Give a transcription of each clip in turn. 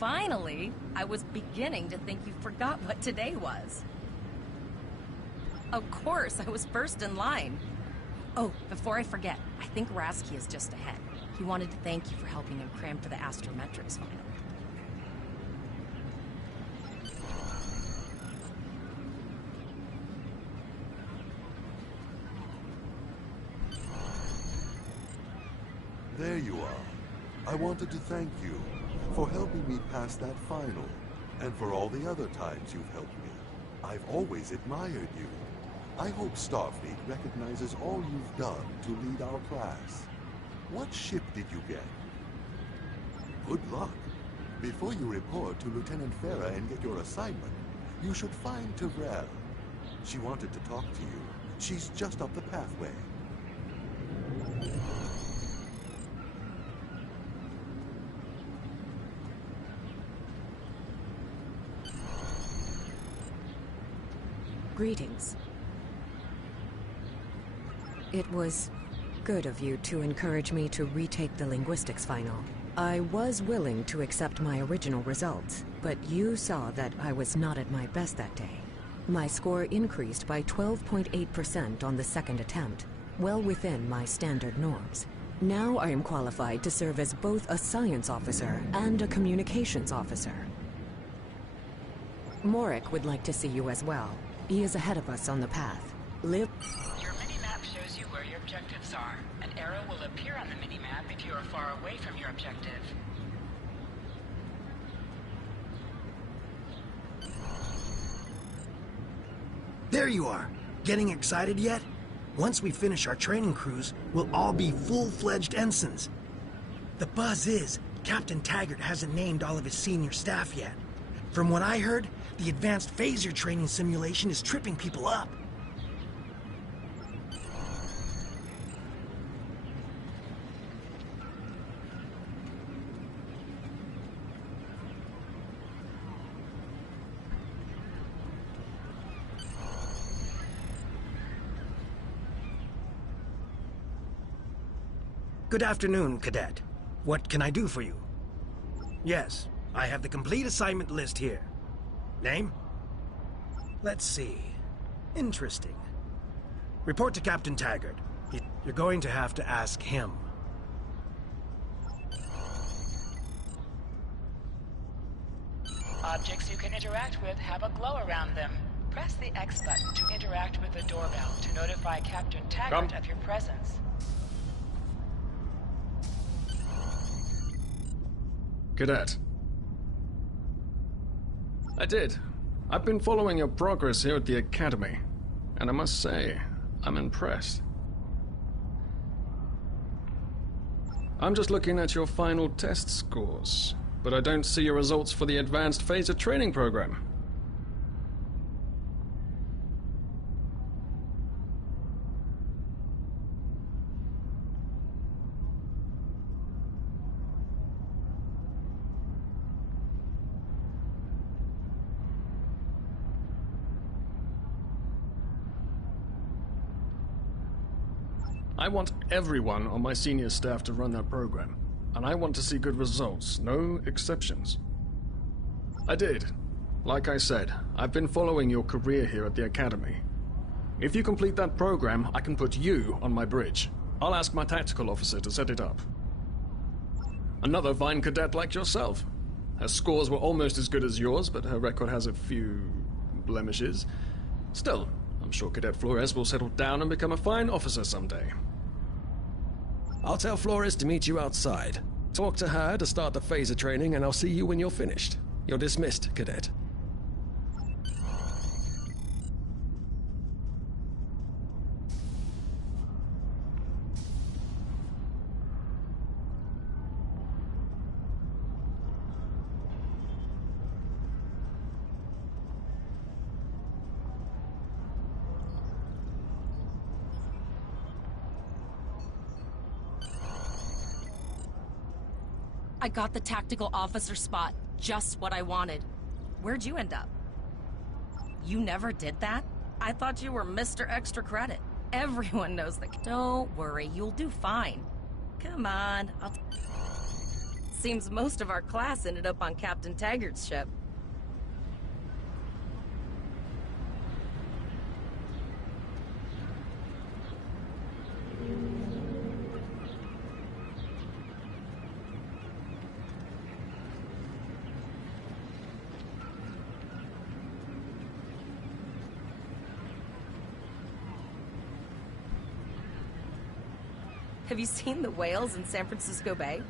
Finally, I was beginning to think you forgot what today was. Of course, I was first in line. Oh, before I forget, I think Rasky is just ahead. He wanted to thank you for helping him cram for the astrometrics final. There you are. I wanted to thank you for helping me pass that final, and for all the other times you've helped me. I've always admired you. I hope Starfleet recognizes all you've done to lead our class. What ship did you get? Good luck. Before you report to Lieutenant Farah and get your assignment, you should find Tyrell. She wanted to talk to you. She's just up the pathway. Greetings. It was good of you to encourage me to retake the linguistics final. I was willing to accept my original results, but you saw that I was not at my best that day. My score increased by 12.8% on the second attempt, well within my standard norms. Now I am qualified to serve as both a science officer and a communications officer. Morik would like to see you as well. He is ahead of us on the path. Your mini-map shows you where your objectives are. An arrow will appear on the mini-map if you are far away from your objective. There you are! Getting excited yet? Once we finish our training cruise, we'll all be full-fledged ensigns. The buzz is, Captain Taggart hasn't named all of his senior staff yet. From what I heard, the advanced phaser training simulation is tripping people up. Good afternoon, Cadet. What can I do for you? Yes, I have the complete assignment list here. Name? Let's see. Interesting. Report to Captain Taggart. You're going to have to ask him. Objects you can interact with have a glow around them. Press the X button to interact with the doorbell to notify Captain Taggart of your presence. Cadet. I did. I've been following your progress here at the Academy, and I must say, I'm impressed. I'm just looking at your final test scores, but I don't see your results for the Advanced Phaser Training Program. I want everyone on my senior staff to run that program, and I want to see good results, no exceptions. I did. Like I said, I've been following your career here at the Academy. If you complete that program, I can put you on my bridge. I'll ask my tactical officer to set it up. Another fine cadet like yourself. Her scores were almost as good as yours, but her record has a few blemishes. Still, I'm sure Cadet Flores will settle down and become a fine officer someday. I'll tell Flores to meet you outside. Talk to her to start the phaser training, and I'll see you when you're finished. You're dismissed, Cadet. I got the tactical officer spot. Just what I wanted. Where'd you end up? You never did that? I thought you were Mr. Extra Credit. Everyone knows that. Don't worry, you'll do fine. Come on, Seems most of our class ended up on Captain Taggart's ship. Have you seen the whales in San Francisco Bay?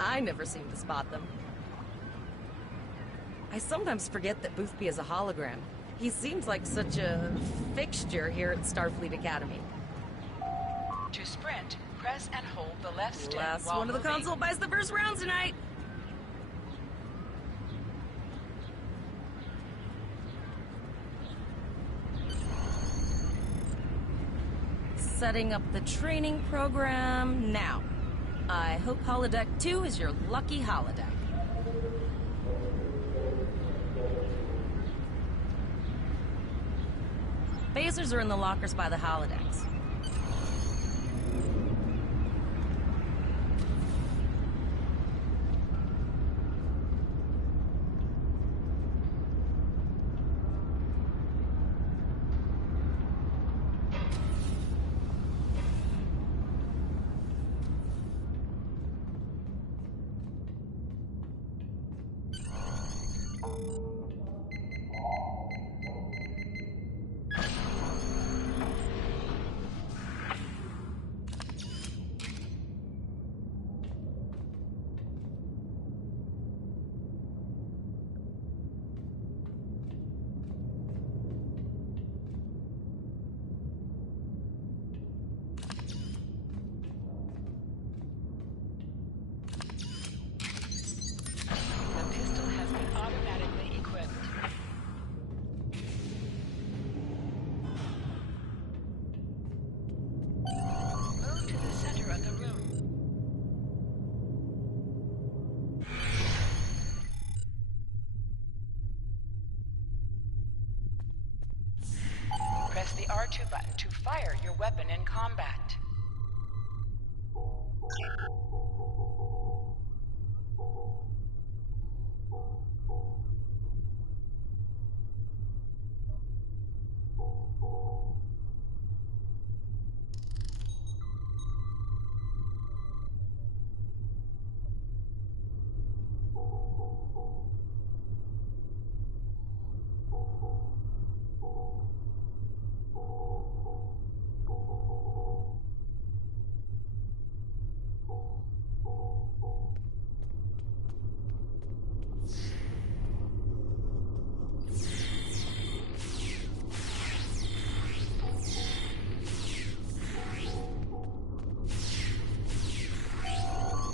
I never seem to spot them. I sometimes forget that Boothby is a hologram. He seems like such a fixture here at Starfleet Academy. To sprint, press and hold the left stick Last while one of the moving. console buys the first round tonight! Setting up the training program now. I hope Holodeck 2 is your lucky holodeck. Phasers are in the lockers by the holodecks. The pistol has been automatically equipped. Move to the center of the room. Press the R2 button to fire your weapon in combat.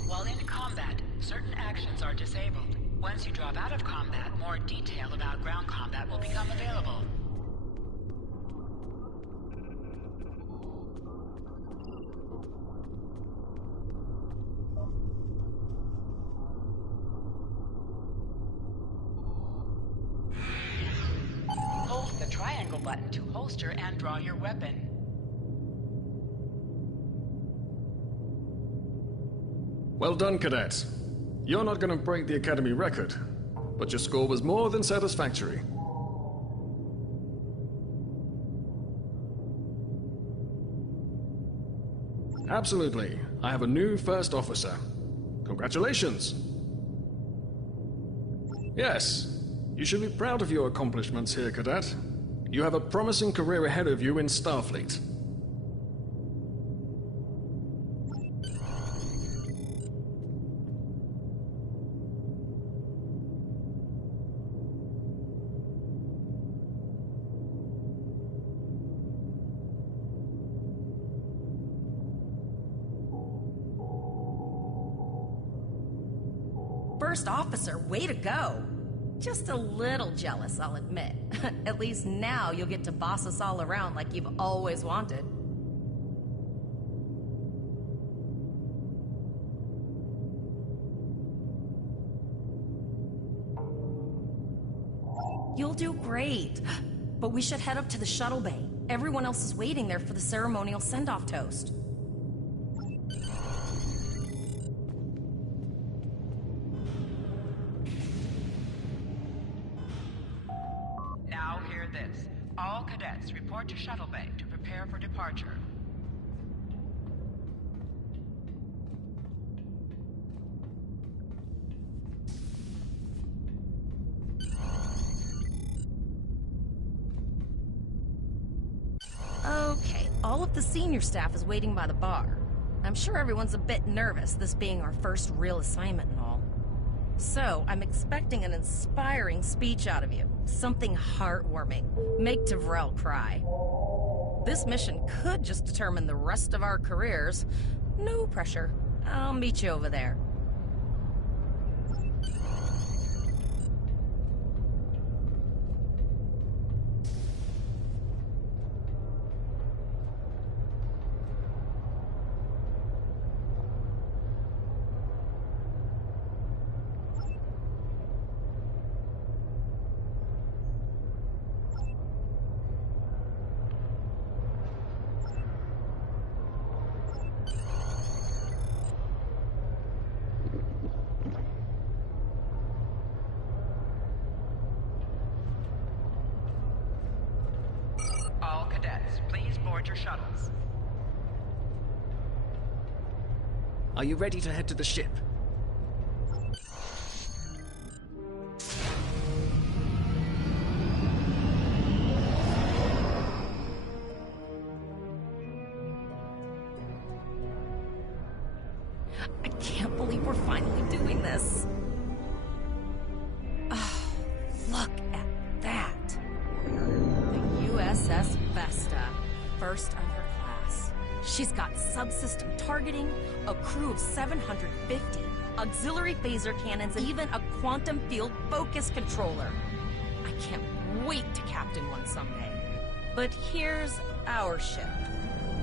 While in combat, certain actions are disabled. Once you drop out of combat, more detail about ground combat will become available. Hold the triangle button to holster and draw your weapon. Well done, Cadet. You're not going to break the Academy record, but your score was more than satisfactory. Absolutely. I have a new first officer. Congratulations. Yes, you should be proud of your accomplishments here, Cadet. You have a promising career ahead of you in Starfleet. First officer, way to go. Just a little jealous, I'll admit. At least now you'll get to boss us all around like you've always wanted. You'll do great. But we should head up to the shuttle bay. Everyone else is waiting there for the ceremonial send-off toast. All cadets report to shuttle bay to prepare for departure. Okay, all of the senior staff is waiting by the bar. I'm sure everyone's a bit nervous, this being our first real assignment and all. So, I'm expecting an inspiring speech out of you. Something heartwarming. Make Devrel cry. This mission could just determine the rest of our careers. No pressure. I'll meet you over there. All cadets, please board your shuttles. Are you ready to head to the ship? I can't believe we're finally doing this. Oh, look at that. The U.S.S. Vesta, first of her class. She's got subsystem targeting, a crew of 750, auxiliary phaser cannons, and even a quantum field focus controller. I can't wait to captain one someday. But here's our ship.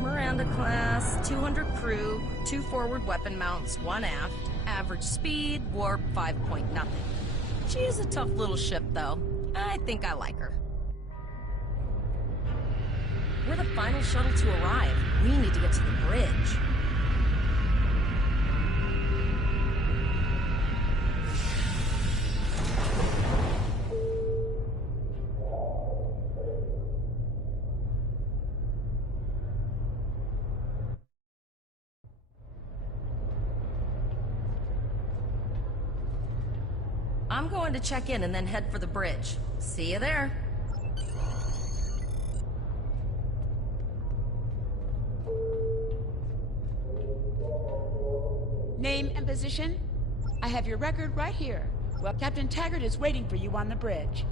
Miranda class, 200 crew, 2 forward weapon mounts, 1 aft, average speed, warp 5 point nothing. She's a tough little ship, though. I think I like her. We're the final shuttle to arrive. We need to get to the bridge. I'm going to check in and then head for the bridge. See you there. Name and position? I have your record right here. Well, Captain Taggart is waiting for you on the bridge.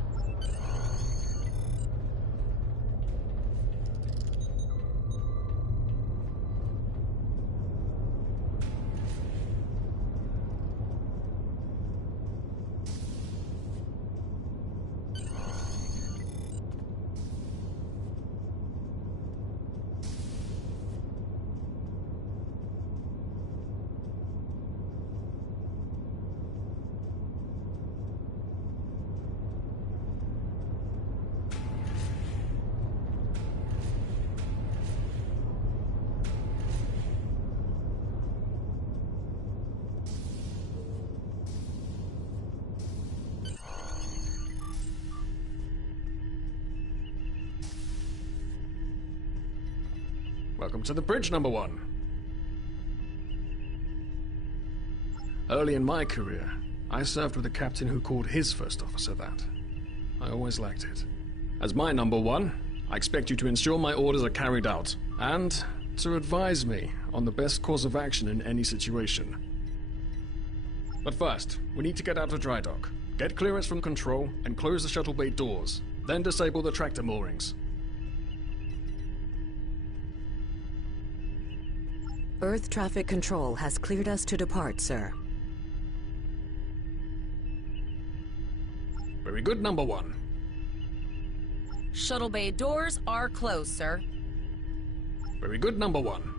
Welcome to the bridge, number 1. Early in my career, I served with a captain who called his first officer that. I always liked it. As my number 1, I expect you to ensure my orders are carried out, and to advise me on the best course of action in any situation. But first, we need to get out of dry dock, get clearance from control, and close the shuttle bay doors, then disable the tractor moorings. Earth traffic control has cleared us to depart, sir. Very good, number 1. Shuttle bay doors are closed, sir. Very good, number 1.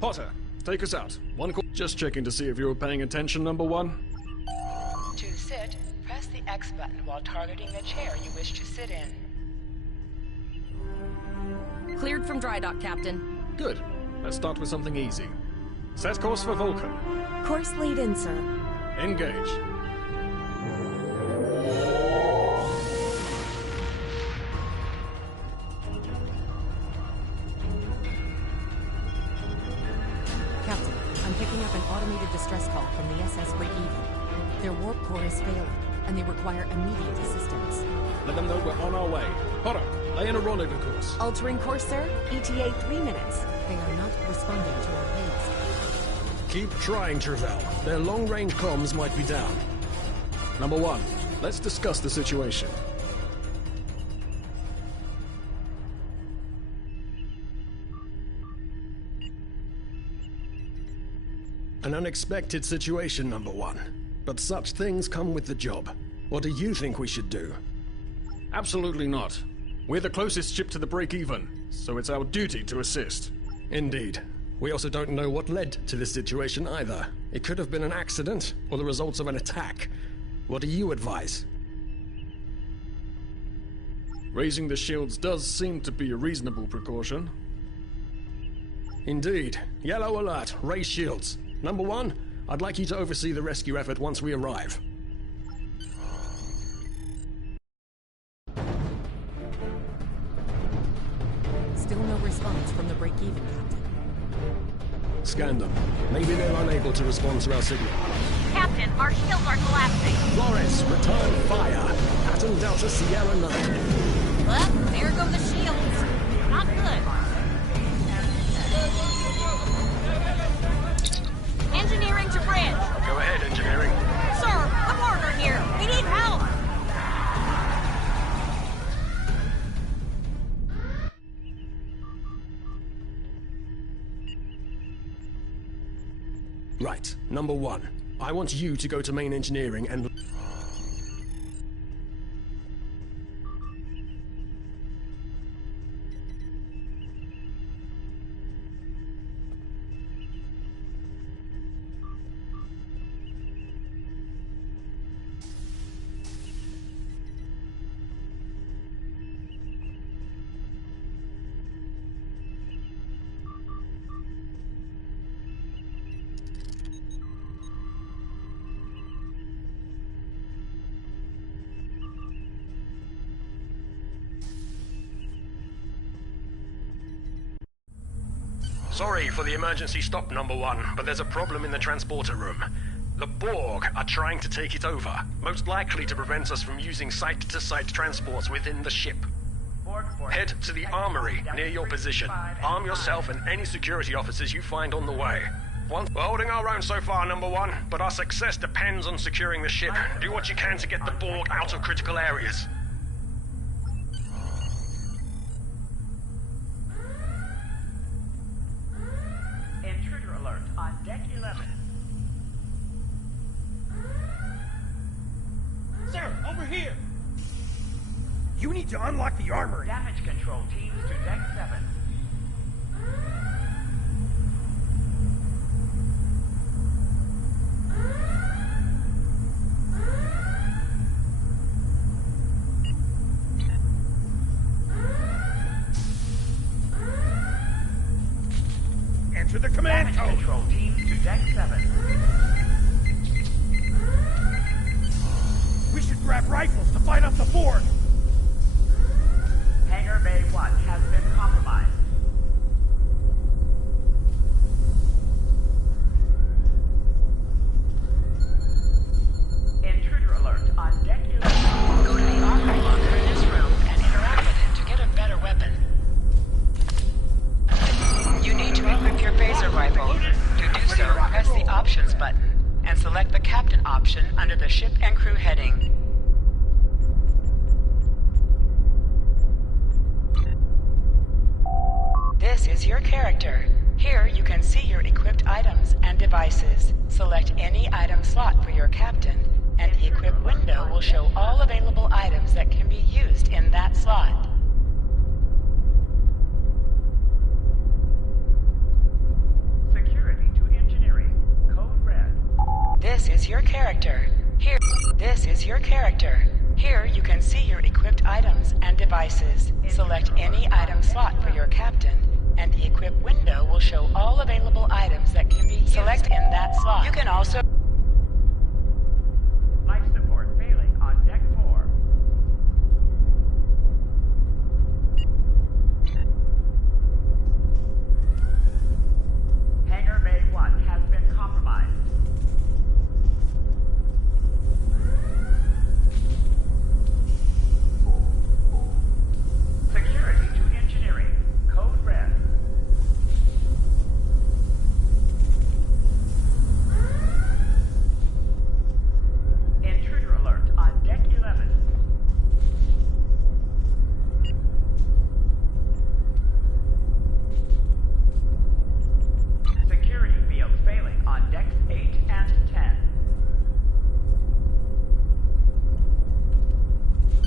Potter, Take us out. One call. Just checking to see if you were paying attention, number one. To sit, press the X button while targeting the chair you wish to sit in. Cleared from dry dock, Captain. Good. Let's start with something easy. Set course for Vulcan. Course lead in, sir. Engage. Captain, I'm picking up an automated distress call from the U.S.S. break-even. Their warp core is failing, and they require immediate assistance. Let them know we're on our way. Potter, lay in a rendezvous course. Altering course, sir. ETA 3 minutes. They are not responding to our hails. Keep trying, Travell. Their long-range comms might be down. Number one, let's discuss the situation. An unexpected situation, number one. But such things come with the job. What do you think we should do? Absolutely not. We're the closest ship to the break-even, so it's our duty to assist. Indeed. We also don't know what led to this situation either. It could have been an accident, or the results of an attack. What do you advise? Raising the shields does seem to be a reasonable precaution. Indeed. Yellow alert. Raise shields. Number one, I'd like you to oversee the rescue effort once we arrive. Still no response from the break-even, Captain. Scan them. Maybe they're unable to respond to our signal. Captain, our shields are collapsing. Flores, return fire. Pattern Delta Sierra 9. Well, there go the shields. Not good. Engineering to bridge. Go ahead, engineering. Sir, the partner here. We need help. Right. Number one, I want you to go to main engineering and... Sorry for the emergency stop, number one, but there's a problem in the transporter room. The Borg are trying to take it over, most likely to prevent us from using site-to-site transports within the ship. Head to the armory near your position. Arm yourself and any security officers you find on the way. We're holding our own so far, number one, but our success depends on securing the ship. Do what you can to get the Borg out of critical areas. Intruder alert on deck 11. Sir, over here! You need to unlock the armory. Damage control teams to deck 7. Enter the command Damage code. control teams to deck 7. We should grab rifles to fight off the Borg. Hangar Bay 1 has been compromised. Intruder alert on deck 11. Go to the armor locker in this room and interact with it to get a better weapon. You need to equip your phaser rifle. To do so, press the Options button and select the Captain option under the Ship and Crew heading. This is your character. Here you can see your equipped items and devices. Select any item slot for your captain, and the equip window will show all available items that can be used in that slot. Security to This is your character. This is your character. Here you can see your equipped items and devices. Select any item slot for your captain, and the equip window will show all available items that can be used. Select in that slot. You can also... Life support failing on deck 4. Hangar Bay 1 has been compromised. Security to engineering. Code red. Intruder alert on deck 11. Security field failing on decks 8 and 10.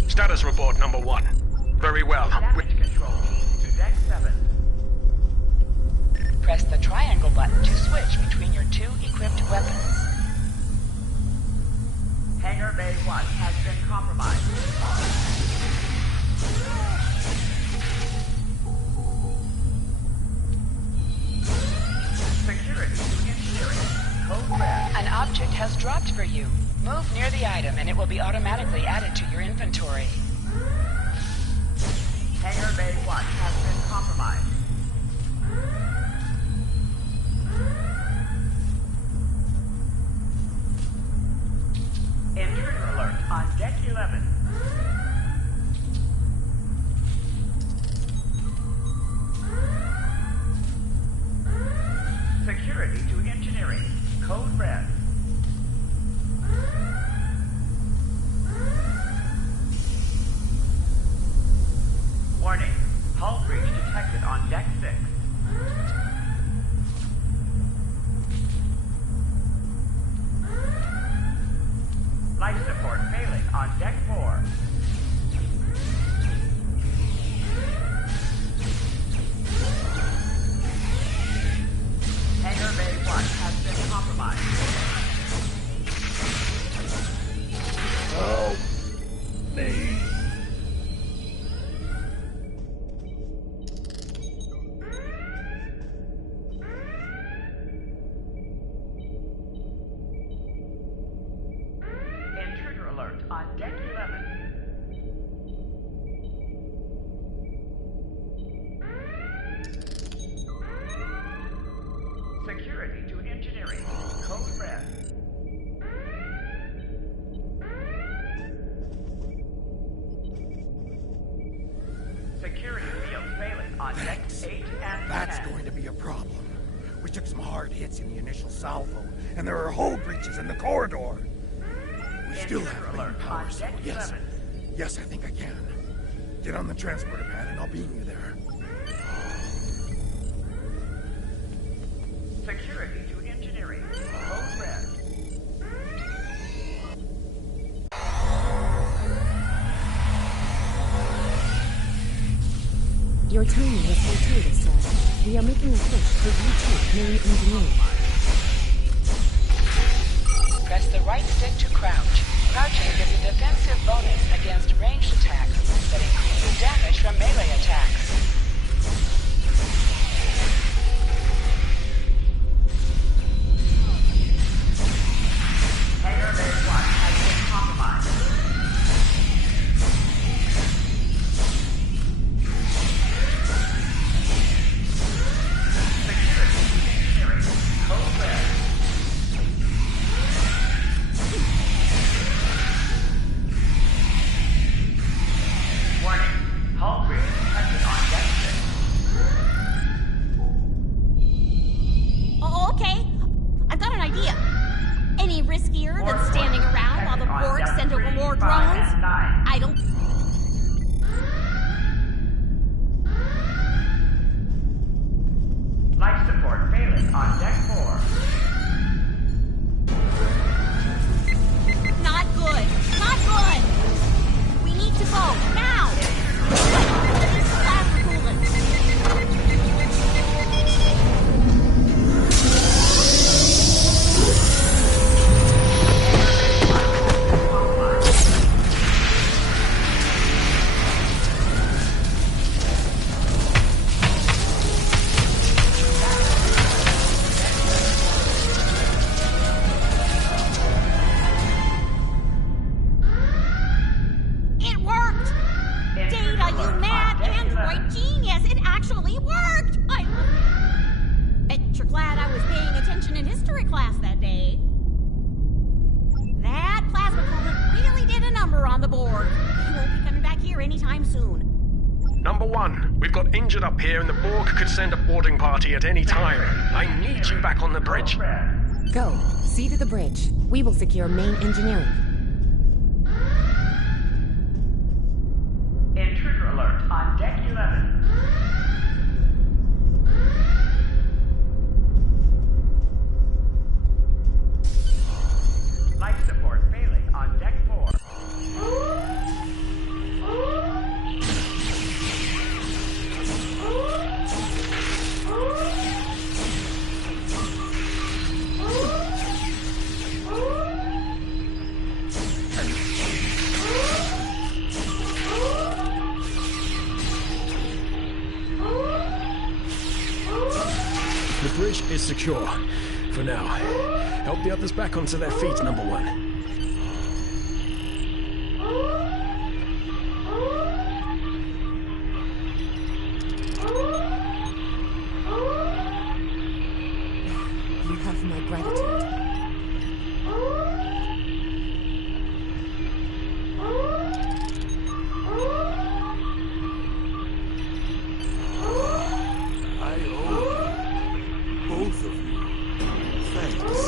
Status report number 1. Very well. Damage control to deck 7. Press the triangle button to switch between your two equipped weapons. Hangar Bay 1 has been compromised. Security to engineering. Code red. An object has dropped for you. Move near the item and it will be automatically added to your inventory. Hangar Bay 1 has been compromised. Intruder alert on deck 11. Security to engineering. Code red. Warning. Hull breach detected on deck 6. Life support failing on deck 4. Hangar Bay 1 has been compromised. Help me. Intruder alert on deck 11. Security to engineering. Code red. Security field failing on deck 8 and That's 10. going to be a problem. We took some hard hits in the initial salvo, and there are hull breaches in the corridor. We still Intruder have main alert power, on so deck yes. 11. Yes, I think I can. Get on the transporter pad and I'll beam you there. Security to engineering. Code red. Your timing is fortuitous, sir. We are making a push to retake main engineering. Press the right stick to crouch. Crouching gives a defensive bonus against ranged attacks that increases damage from melee attacks. Hangar Bay 1 has been compromised. Security to engineering. Code red. Warning. Hull breach detected on deck 6. Oh, okay. I've got an idea. Any riskier than standing around while the Borg send over more drones? I don't... Life support failing on deck 4. Not good. Not good. We need to go. Now. This plasma coolant. Number 1, we've got injured up here and the Borg could send a boarding party at any time. I need you back on the bridge. Go. See to the bridge. We will secure main engineering. Intruder alert on deck 11. Life support failing on deck 4. The bridge is secure. For now. Help the others back onto their feet, Number 1. You have my gratitude. I owe you. Both of you. Thanks.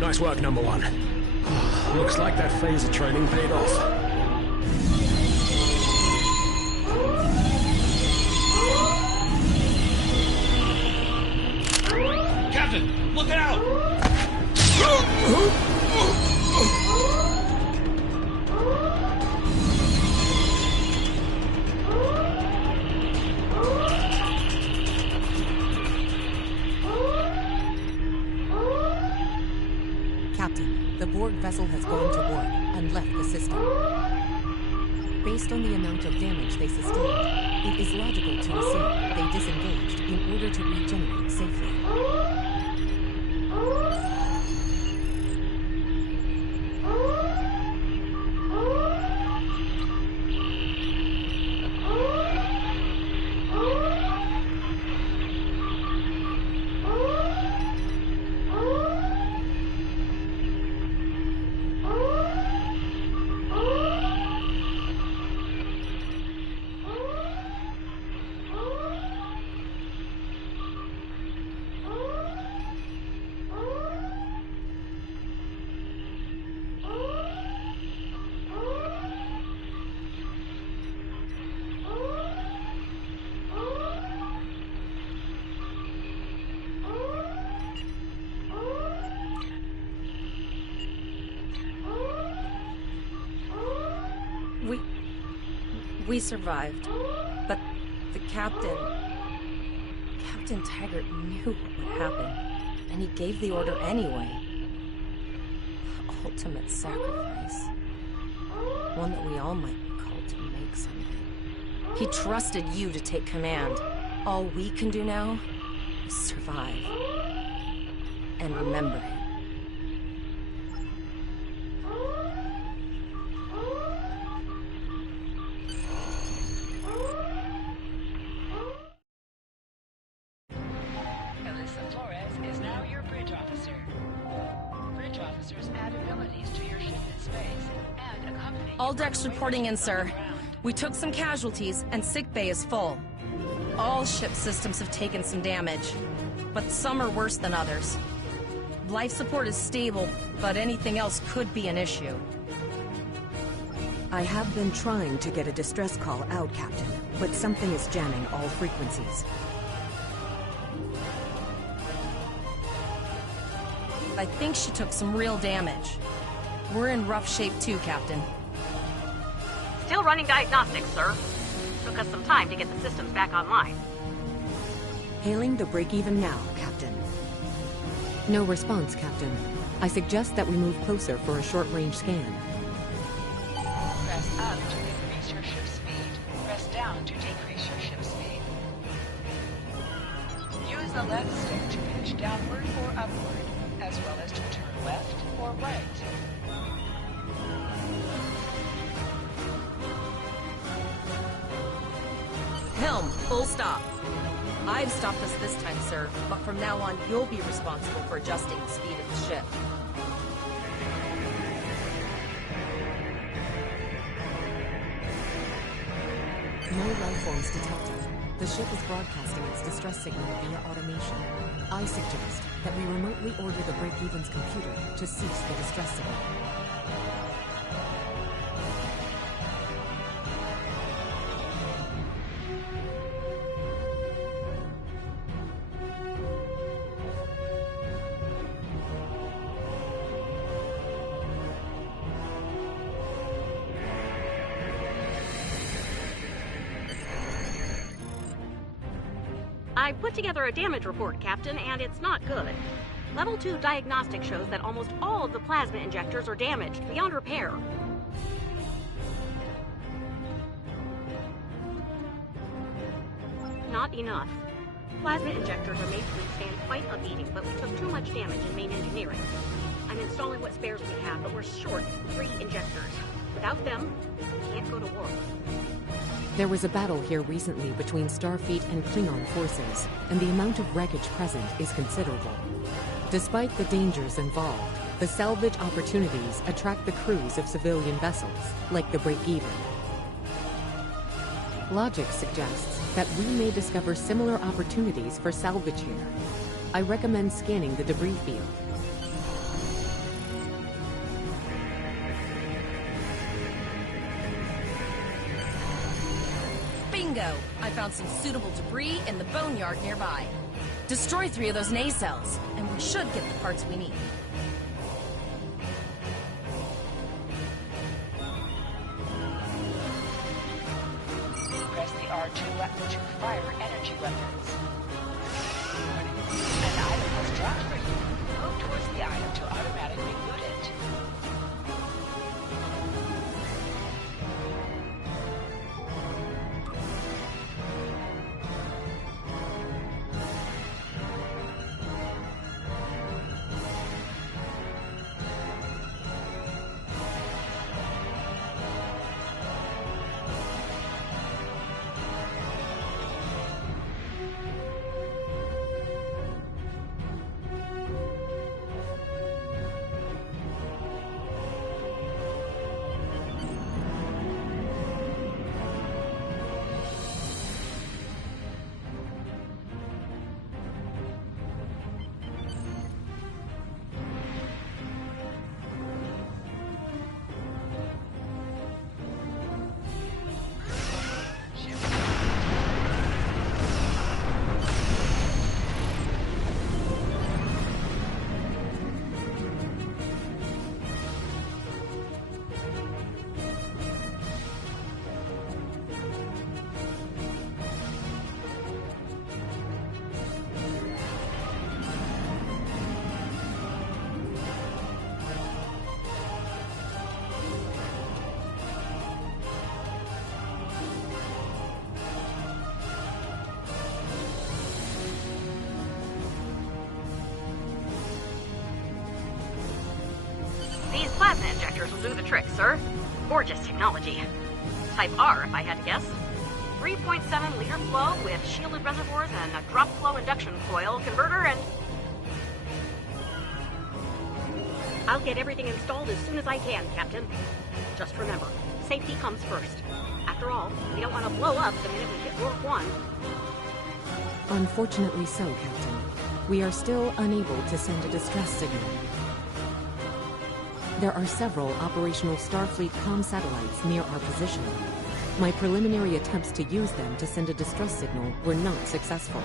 Nice work, Number 1. Looks like that phaser training paid off. Captain, look out! Captain, the Borg vessel has gone to warp and left the system. Based on the amount of damage they sustained, it is logical to assume they disengaged in order to regenerate safely. We survived, but the Captain Taggart knew what would happen, and he gave the order anyway. The ultimate sacrifice. One that we all might be called to make someday. He trusted you to take command. All we can do now is survive. And remember him. All decks reporting in, sir. We took some casualties, and sickbay is full. All ship systems have taken some damage, but some are worse than others. Life support is stable, but anything else could be an issue. I have been trying to get a distress call out, Captain, but something is jamming all frequencies. I think she took some real damage. We're in rough shape too, Captain. Still running diagnostics, sir. Took us some time to get the systems back online. Hailing the break-even now, Captain. No response, Captain. I suggest that we move closer for a short-range scan. Press up to increase your ship speed. Press down to decrease your ship speed. Use the left stick to pitch downward or upward, as well as to turn left or right. Helm, full stop. I've stopped us this time, sir, but from now on, you'll be responsible for adjusting the speed of the ship. No life forms detected. The ship is broadcasting its distress signal via automation. I suggest that we remotely order the Break-Even's computer to cease the distress signal. I put together a damage report, Captain, and it's not good. Level 2 diagnostic shows that almost all of the plasma injectors are damaged beyond repair. Not enough. Plasma injectors are made to withstand quite a beating, but we took too much damage in main engineering. I'm installing what spares we have, but we're short 3 injectors. Without them, we can't go to war. There was a battle here recently between Starfleet and Klingon forces, and the amount of wreckage present is considerable. Despite the dangers involved, the salvage opportunities attract the crews of civilian vessels, like the Break-Even. Logic suggests that we may discover similar opportunities for salvage here. I recommend scanning the debris field. Bingo! I found some suitable debris in the boneyard nearby. Destroy 3 of those nacelles, and we should get the parts we need. Press the R2 button to fire energy weapons. An item was dropped for you. Move towards the item to automatically loot it. These plasma injectors will do the trick, sir. Gorgeous technology. Type R, if I had to guess. 3.7 liter flow with shielded reservoirs and a drop flow induction coil converter and... I'll get everything installed as soon as I can, Captain. Just remember, safety comes first. After all, we don't want to blow up the minute we hit Warp 1. Unfortunately so, Captain. We are still unable to send a distress signal. There are several operational Starfleet comm satellites near our position. My preliminary attempts to use them to send a distress signal were not successful.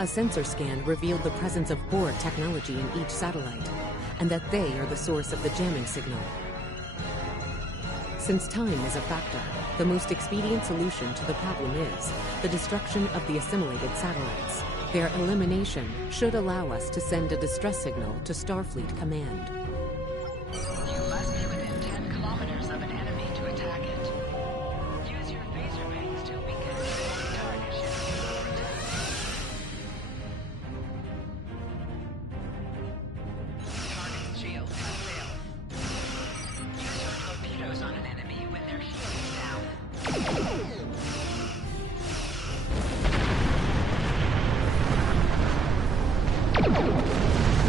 A sensor scan revealed the presence of Borg technology in each satellite, and that they are the source of the jamming signal. Since time is a factor, the most expedient solution to the problem is the destruction of the assimilated satellites. Their elimination should allow us to send a distress signal to Starfleet Command. You must be within 10 kilometers of an enemy to attack it. Use your phaser bangs to weaken the target ship. Target shield has failed. Use your torpedoes on an enemy when their shield is down.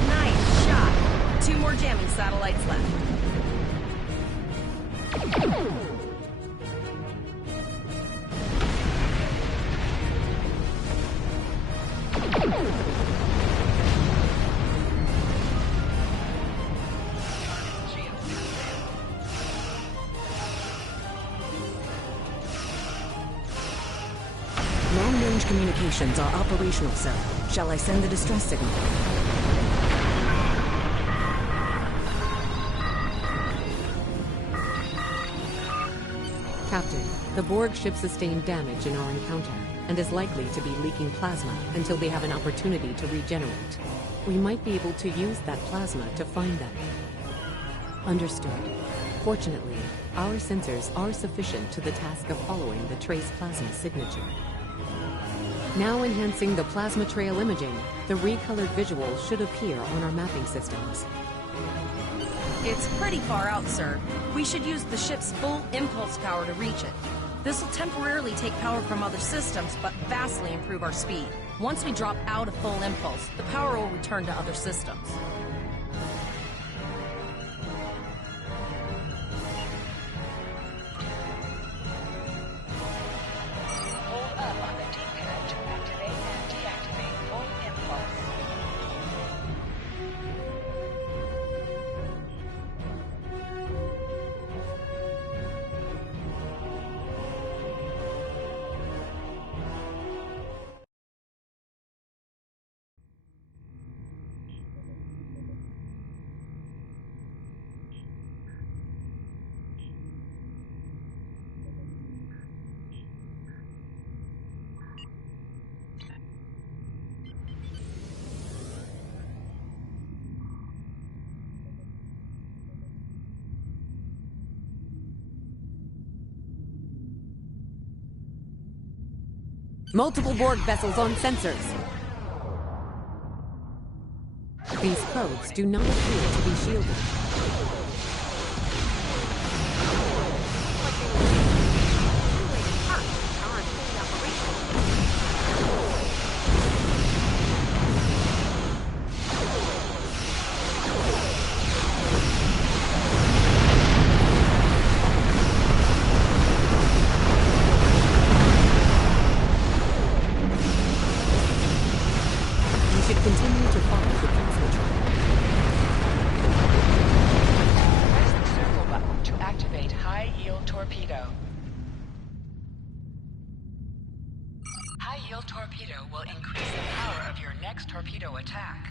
Nice shot. 2 more jamming satellites left. Long-range communications are operational, sir. Shall I send the distress signal? Captain, the Borg ship sustained damage in our encounter and is likely to be leaking plasma until they have an opportunity to regenerate. We might be able to use that plasma to find them. Understood. Fortunately, our sensors are sufficient to the task of following the trace plasma signature. Now enhancing the plasma trail imaging, the recolored visual should appear on our mapping systems. It's pretty far out, sir. We should use the ship's full impulse power to reach it. This will temporarily take power from other systems, but vastly improve our speed. Once we drop out of full impulse, the power will return to other systems. Hold up on the D-pad to activate and deactivate full impulse. Multiple Borg vessels on sensors. These codes do not appear to be shielded. Torpedo will increase the power of your next torpedo attack.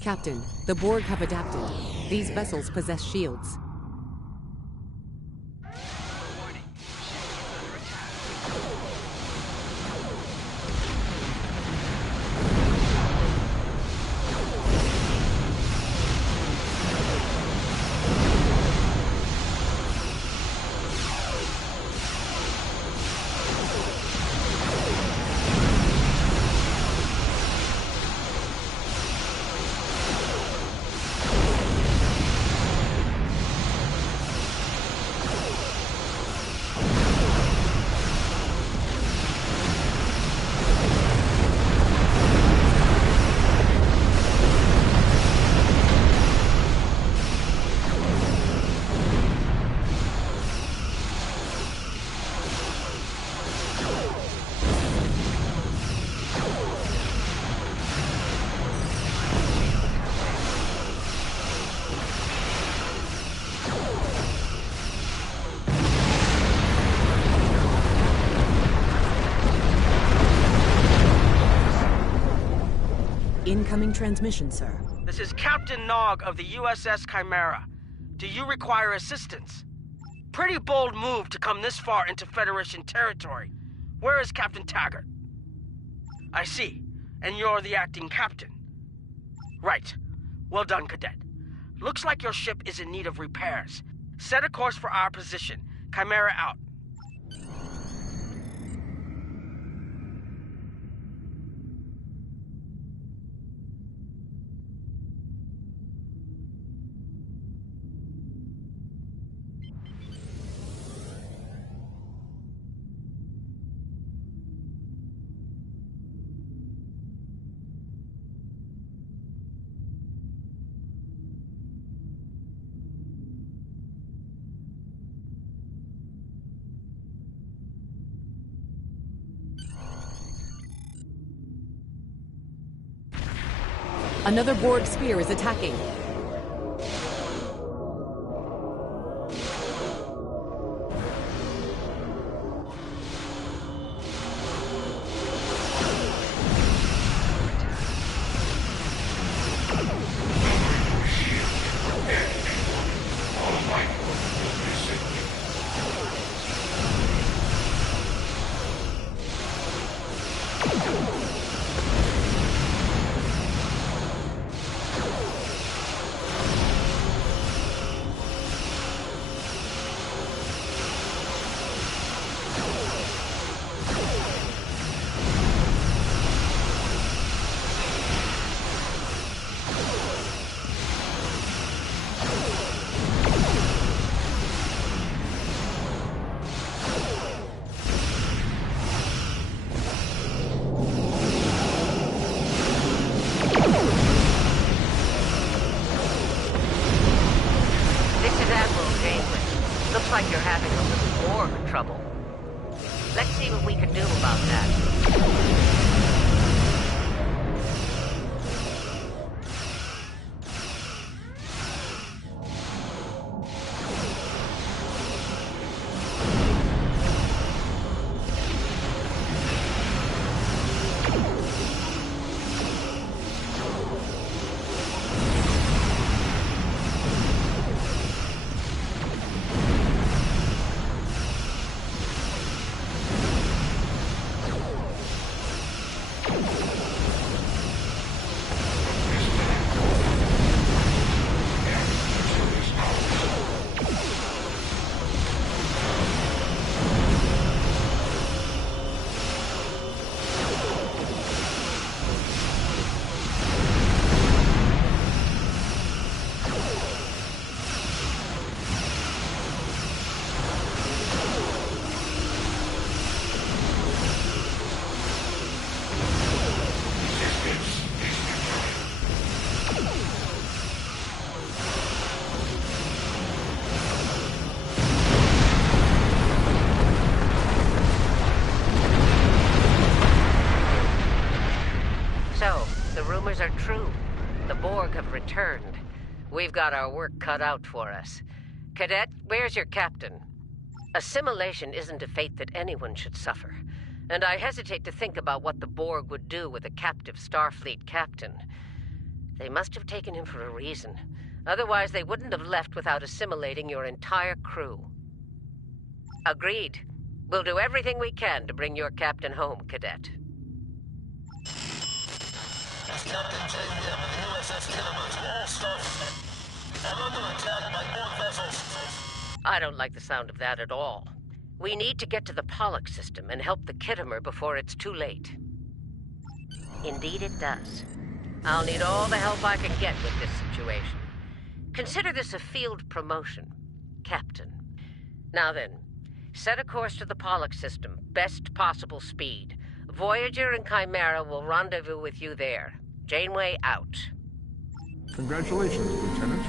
Captain, the Borg have adapted. These vessels possess shields. Incoming transmission, sir. This is Captain Nog of the U.S.S. Chimera. Do you require assistance? Pretty bold move to come this far into Federation territory. Where is Captain Taggart? I see. And you're the acting captain. Right. Well done, Cadet. Looks like your ship is in need of repairs. Set a course for our position. Chimera out. Another Borg sphere is attacking. Looks like you're having a little Borg trouble. Let's see what we can do about that. Are true. The Borg have returned. We've got our work cut out for us. Cadet, where's your captain? Assimilation isn't a fate that anyone should suffer, and I hesitate to think about what the Borg would do with a captive Starfleet captain. They must have taken him for a reason. Otherwise, they wouldn't have left without assimilating your entire crew. Agreed. We'll do everything we can to bring your captain home, Cadet. Captain Janeway of the U.S.S. Kilometers, all Starfleet. I'm under attack by Borg vessels. I don't like the sound of that at all. We need to get to the Pollux system and help the Kittimer before it's too late. Indeed it does. I'll need all the help I can get with this situation. Consider this a field promotion, Captain. Now then, set a course to the Pollux system, best possible speed. Voyager and Chimera will rendezvous with you there. Janeway out. Congratulations, Lieutenant.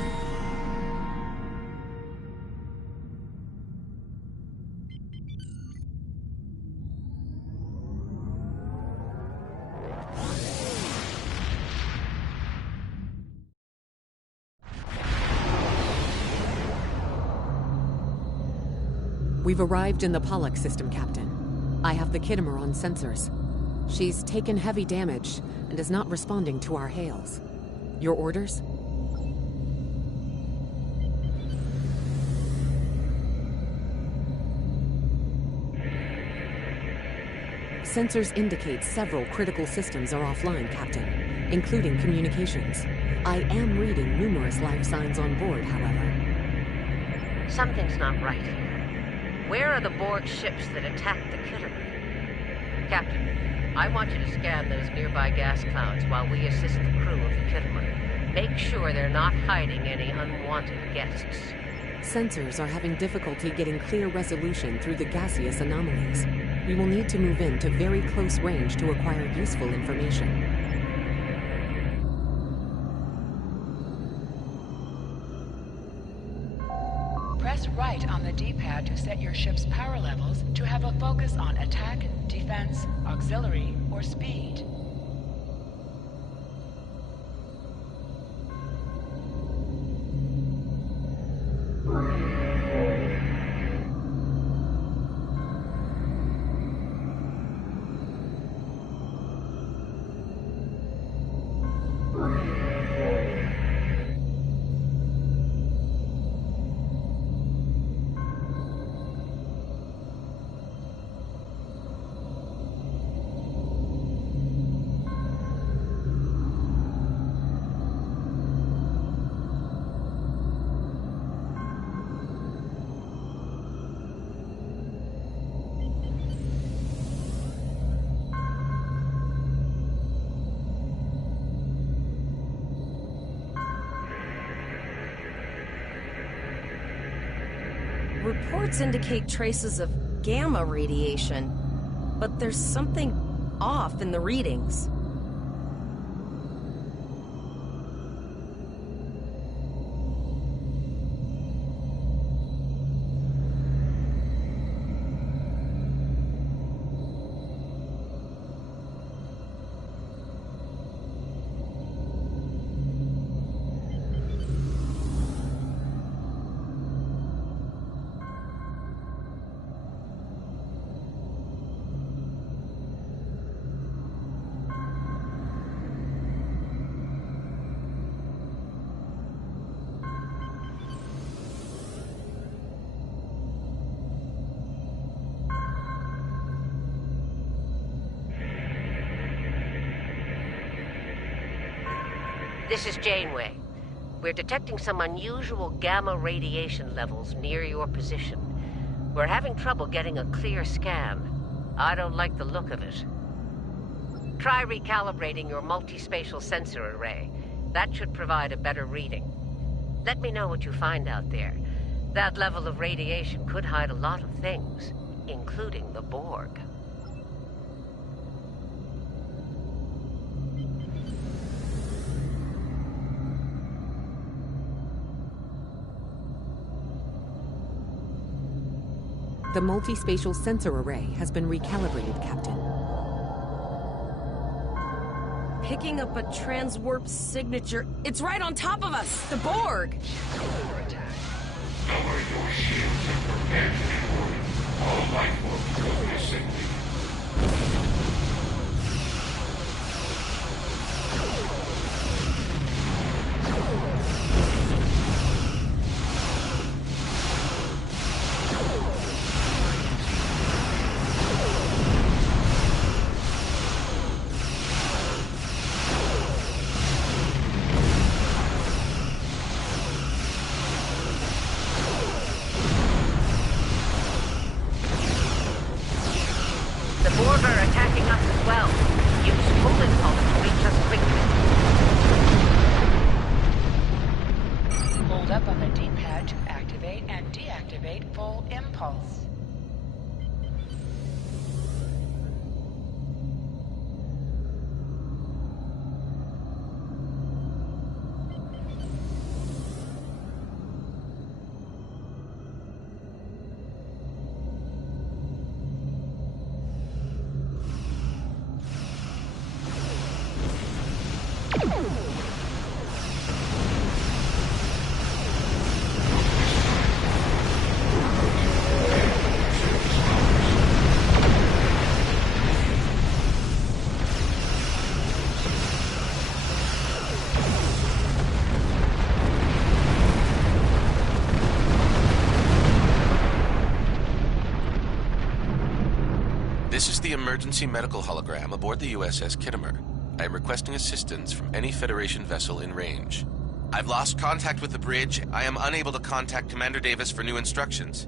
We've arrived in the Pollux system, Captain. I have the Kittimer on sensors. She's taken heavy damage and is not responding to our hails. Your orders? Sensors indicate several critical systems are offline, Captain, including communications. I am reading numerous life signs on board, however. Something's not right here. Where are the Borg ships that attacked the Kittimer? Captain, I want you to scan those nearby gas clouds while we assist the crew of the Kittimer. Make sure they're not hiding any unwanted guests. Sensors are having difficulty getting clear resolution through the gaseous anomalies. We will need to move in to very close range to acquire useful information. Press right on the D-pad to set your ship's power levels to have a focus on attack, defense, auxiliary, or speed. Reports indicate traces of gamma radiation, but there's something off in the readings. This is Janeway. We're detecting some unusual gamma radiation levels near your position. We're having trouble getting a clear scan. I don't like the look of it. Try recalibrating your multispatial sensor array. That should provide a better reading. Let me know what you find out there. That level of radiation could hide a lot of things, including the Borg. The multispatial sensor array has been recalibrated, Captain. Picking up a transwarp signature. It's right on top of us! The Borg! Cover your shields and prepare to deploy. All life forms will be assembling. emergency medical hologram aboard the U.S.S. Kittimer. I am requesting assistance from any Federation vessel in range. I've lost contact with the bridge. I am unable to contact Commander Davis for new instructions.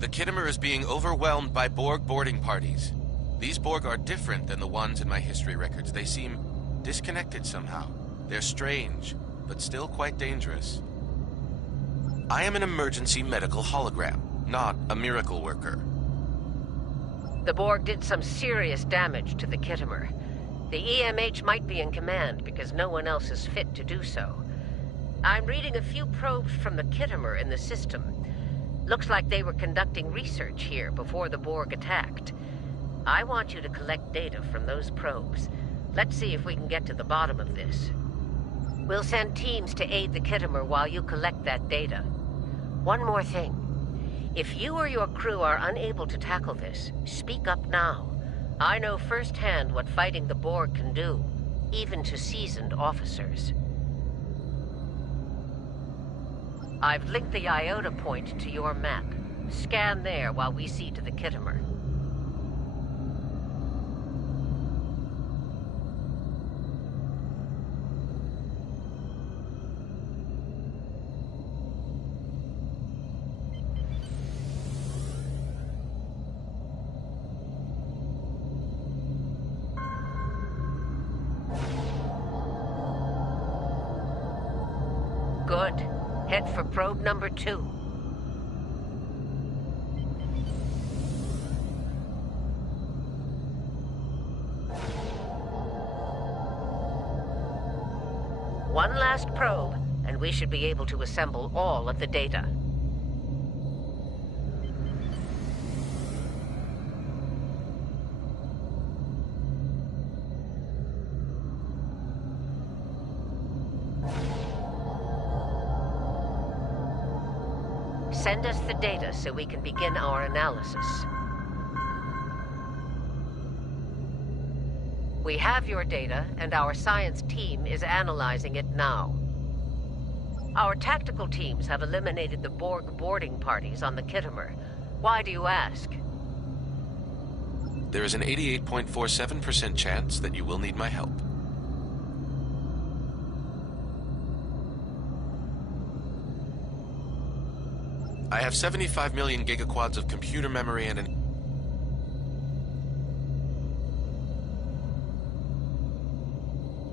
The Kittimer is being overwhelmed by Borg boarding parties. These Borg are different than the ones in my history records. They seem disconnected somehow. They're strange, but still quite dangerous. I am an emergency medical hologram, not a miracle worker. The Borg did some serious damage to the Kittimer. The EMH might be in command because no one else is fit to do so. I'm reading a few probes from the Kittimer in the system. Looks like they were conducting research here before the Borg attacked. I want you to collect data from those probes. Let's see if we can get to the bottom of this. We'll send teams to aid the Kittimer while you collect that data. One more thing. If you or your crew are unable to tackle this, speak up now. I know firsthand what fighting the Borg can do, even to seasoned officers. I've linked the Iota point to your map. Scan there while we see to the Kittimer. Good. Head for probe number 2. One last probe, and we should be able to assemble all of the data. Send us the data so we can begin our analysis. We have your data, and our science team is analyzing it now. Our tactical teams have eliminated the Borg boarding parties on the Kittimer. Why do you ask? There is an 88.47% chance that you will need my help. I have 75 million gigaquads of computer memory and an...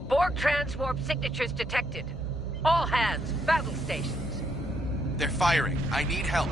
Borg transwarp signatures detected. All hands, battle stations. They're firing. I need help.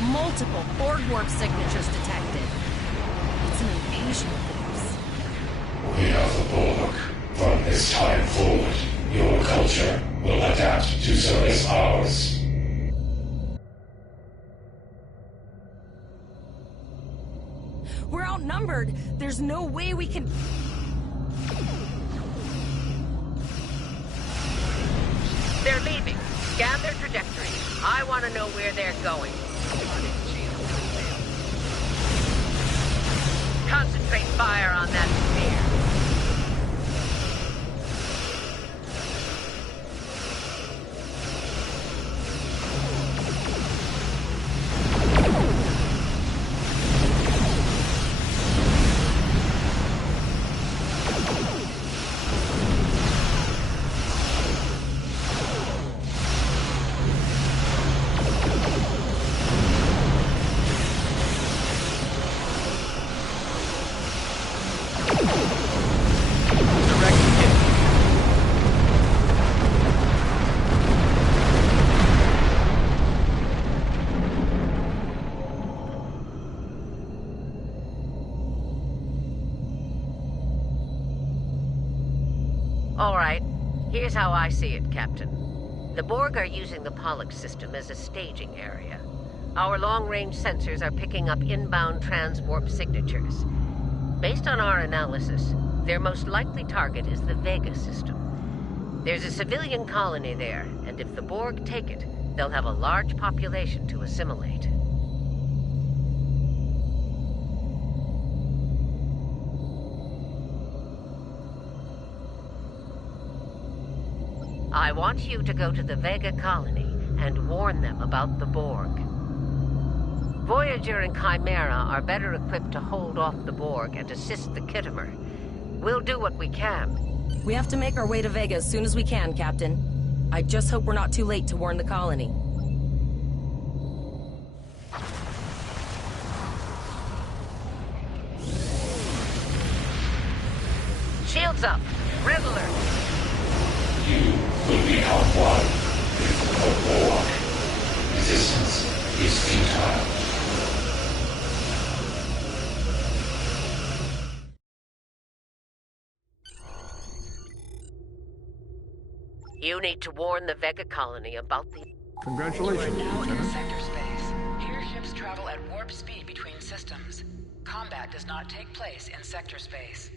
Multiple Borg warp signatures detected. It's an invasion force. We are the Borg. From this time forward, your culture will adapt to service ours. We're outnumbered. remembered. There's no way we can... They're leaving. Scan their trajectory. I want to know where they're going. Concentrate fire on that sphere. All right. Here's how I see it, Captain. The Borg are using the Pollux system as a staging area. Our long-range sensors are picking up inbound transwarp signatures. Based on our analysis, their most likely target is the Vega system. There's a civilian colony there, and if the Borg take it, they'll have a large population to assimilate. I want you to go to the Vega colony and warn them about the Borg. Voyager and Chimera are better equipped to hold off the Borg and assist the Khitomer. We'll do what we can. We have to make our way to Vega as soon as we can, Captain. I just hope we're not too late to warn the colony. Shields up. Red alert. You will become one with the Borg. Resistance is futile. You need to warn the Vega colony about the... Congratulations, You are now in Lieutenant. sector space. Here ships travel at warp speed between systems. Combat does not take place in sector space.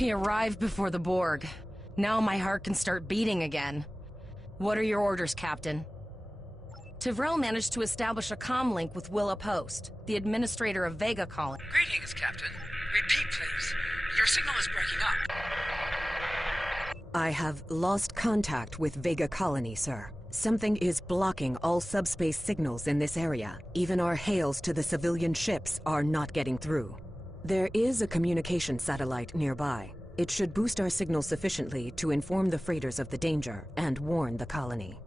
We arrived before the Borg. Now my heart can start beating again. What are your orders, Captain? Tyrell managed to establish a comm link with Willa Post, the administrator of Vega Colony. Greetings, Captain. Repeat, please. Your signal is breaking up. I have lost contact with Vega Colony, sir. Something is blocking all subspace signals in this area. Even our hails to the civilian ships are not getting through. There is a communication satellite nearby. It should boost our signal sufficiently to inform the freighters of the danger and warn the colony.